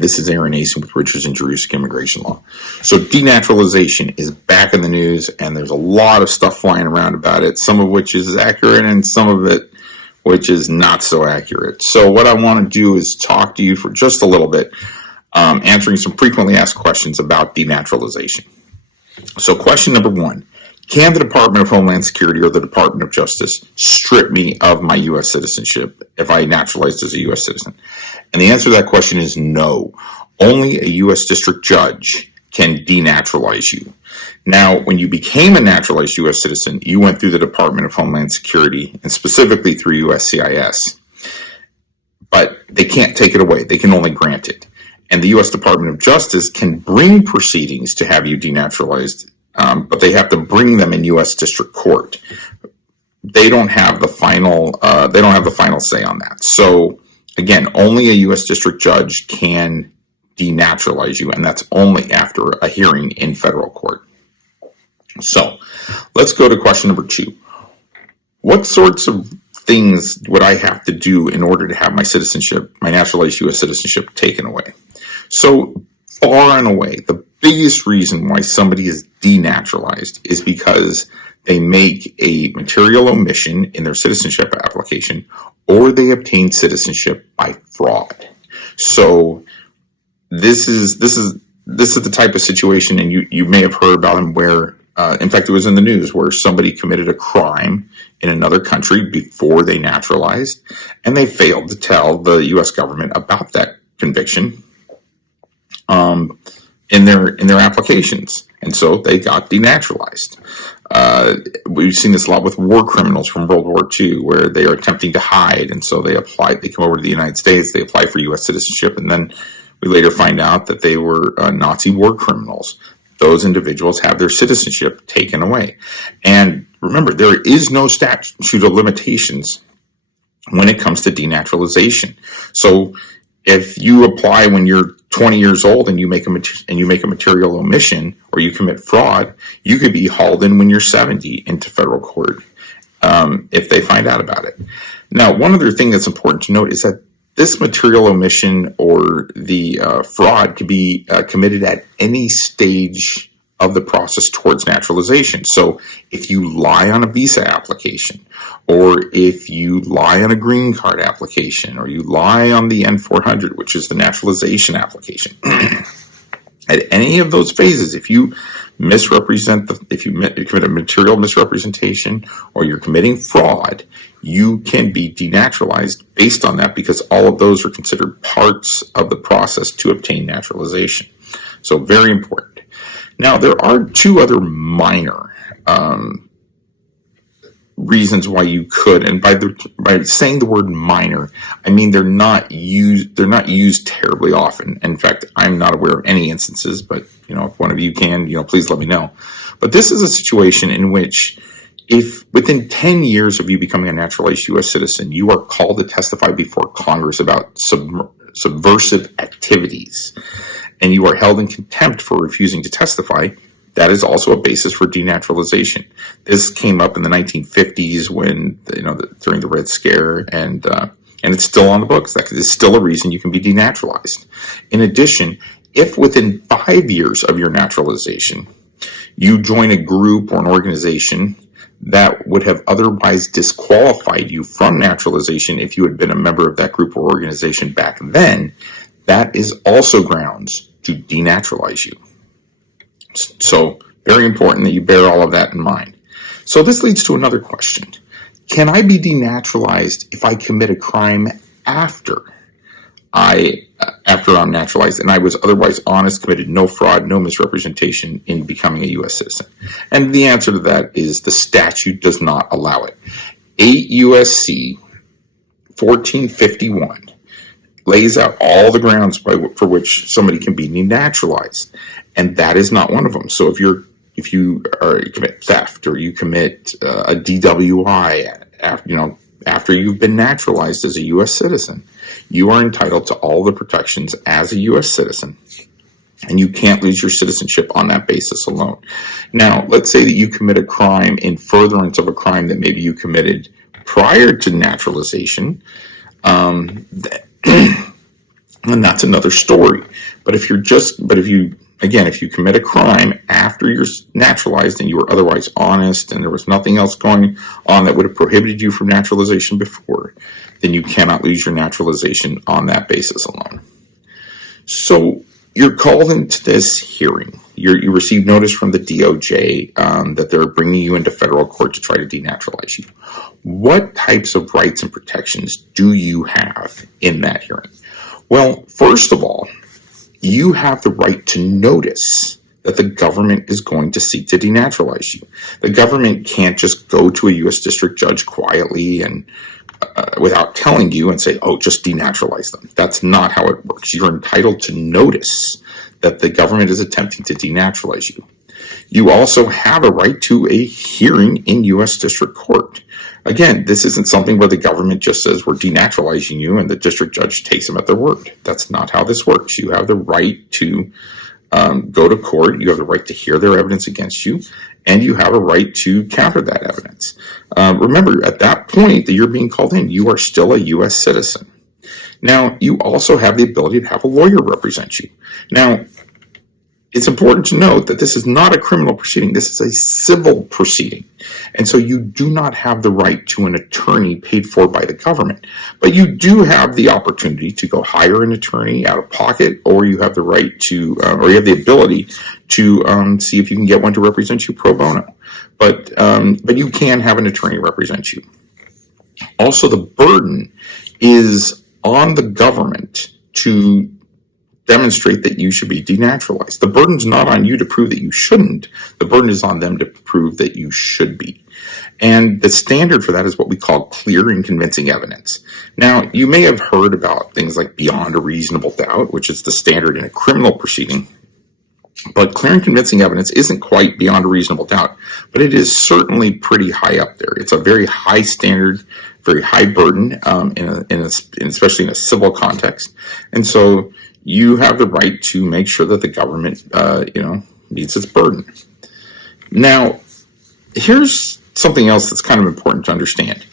This is Aaron Asen with Richards and Jurusik Immigration Law. So denaturalization is back in the news, and there's a lot of stuff flying around about it, some of which is accurate and some of it which is not so accurate. So what I want to do is talk to you for just a little bit, answering some frequently asked questions about denaturalization. So question number one, can the Department of Homeland Security or the Department of Justice strip me of my U.S. citizenship if I naturalized as a U.S. citizen? And the answer to that question is no. Only a U.S. district judge can denaturalize you. Now, when you became a naturalized U.S. citizen, you went through the Department of Homeland Security and specifically through USCIS. But they can't take it away. They can only grant it. And the U.S. Department of Justice can bring proceedings to have you denaturalized, but they have to bring them in U.S. District Court. They don't have the final. They don't have the final say on that. So again, only a U.S. District Judge can denaturalize you, and that's only after a hearing in federal court. So let's go to question number two. What sorts of things would I have to do in order to have my citizenship, my naturalized U.S. citizenship, taken away? So far and away, the biggest reason why somebody is denaturalized is because they make a material omission in their citizenship application, or they obtain citizenship by fraud. So this is the type of situation, and you may have heard about them where, in fact, it was in the news where somebody committed a crime in another country before they naturalized, and they failed to tell the U.S. government about that conviction in their applications, and so they got denaturalized. We've seen this a lot with war criminals from World War II, where they are attempting to hide, and so they come over to the United States, they apply for U.S. citizenship, and then we later find out that they were Nazi war criminals. Those individuals have their citizenship taken away. And remember, there is no statute of limitations when it comes to denaturalization. So if you apply when you're 20 years old and you make a material omission or you commit fraud, you could be hauled in when you're 70 into federal court if they find out about it. Now, one other thing that's important to note is that this material omission or the fraud could be committed at any stage of the process towards naturalization. So if you lie on a visa application, or if you lie on a green card application, or you lie on the N-400, which is the naturalization application, at any of those phases, if you if you commit a material misrepresentation or you're committing fraud, you can be denaturalized based on that, because all of those are considered parts of the process to obtain naturalization. So very important. Now, there are two other minor reasons why you could, and by saying the word minor, I mean they're not used terribly often. In fact, I'm not aware of any instances, but if one of you can, please let me know. But this is a situation in which, if within 10 years of you becoming a naturalized U.S. citizen, you are called to testify before Congress about subversive activities, and you are held in contempt for refusing to testify, that is also a basis for denaturalization. This came up in the 1950s when, during the Red Scare, and it's still on the books. That is still a reason you can be denaturalized. In addition, if within 5 years of your naturalization, you join a group or an organization that would have otherwise disqualified you from naturalization if you had been a member of that group or organization back then, that is also grounds to denaturalize you. So very important that you bear all of that in mind. So this leads to another question. Can I be denaturalized if I commit a crime after I'm naturalized and I was otherwise honest, committed no fraud, no misrepresentation in becoming a U.S. citizen? And the answer to that is the statute does not allow it. 8 U.S.C. 1451 lays out all the grounds for which somebody can be denaturalized, and that is not one of them. So if you commit theft, or you commit a DWI after you've been naturalized as a U.S. citizen, you are entitled to all the protections as a U.S. citizen, and you can't lose your citizenship on that basis alone. Now, let's say that you commit a crime in furtherance of a crime that maybe you committed prior to naturalization. and that's another story. But if you commit a crime after you're naturalized and you were otherwise honest and there was nothing else going on that would have prohibited you from naturalization before, then you cannot lose your naturalization on that basis alone. So you're called into this hearing. You receive notice from the DOJ that they're bringing you into federal court to try to denaturalize you. What types of rights and protections do you have in that hearing? Well, first of all, you have the right to notice that the government is going to seek to denaturalize you. The government can't just go to a U.S. district judge quietly and without telling you and say, oh, just denaturalize them. That's not how it works. You're entitled to notice that the government is attempting to denaturalize you. You also have a right to a hearing in U.S. District Court. Again, this isn't something where the government just says we're denaturalizing you and the district judge takes them at their word. That's not how this works. You have the right to go to court. You have the right to hear their evidence against you, and you have a right to counter that evidence. Remember, at that point that you're being called in, you are still a U.S. citizen. Now, you also have the ability to have a lawyer represent you. Now, it's important to note that this is not a criminal proceeding. This is a civil proceeding. And so you do not have the right to an attorney paid for by the government. But you do have the opportunity to go hire an attorney out of pocket, or you have the right to, or you have the ability to see if you can get one to represent you pro bono. But you can have an attorney represent you. Also, the burden is on the government to demonstrate that you should be denaturalized. The burden's not on you to prove that you shouldn't. The burden is on them to prove that you should be. And the standard for that is what we call clear and convincing evidence. Now, you may have heard about things like beyond a reasonable doubt, which is the standard in a criminal proceeding. But clear and convincing evidence isn't quite beyond a reasonable doubt, but it is certainly pretty high up there. It's a very high standard, very high burden, especially in a civil context. And so you have the right to make sure that the government, meets its burden. Now, here's something else that's kind of important to understand.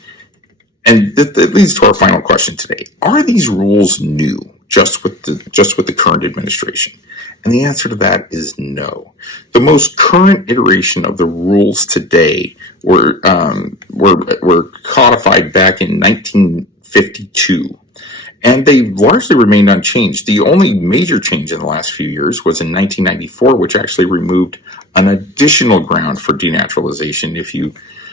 And that leads to our final question today. Are these rules new just with the current administration? And the answer to that is no. The most current iteration of the rules today were codified back in 1952. And they largely remained unchanged. The only major change in the last few years was in 1994, which actually removed an additional ground for denaturalization,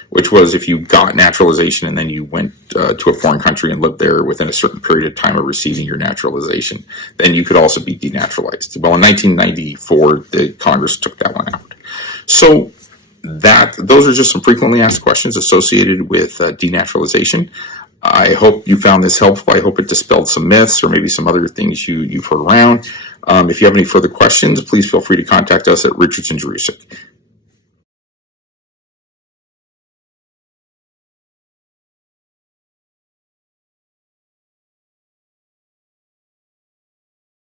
which was if you got naturalization and then you went to a foreign country and lived there within a certain period of time of receiving your naturalization, then you could also be denaturalized. Well, in 1994, the Congress took that one out. So those are just some frequently asked questions associated with denaturalization. I hope you found this helpful. I hope it dispelled some myths or maybe some other things you've heard around. If you have any further questions, please feel free to contact us at Richardson Jurusik.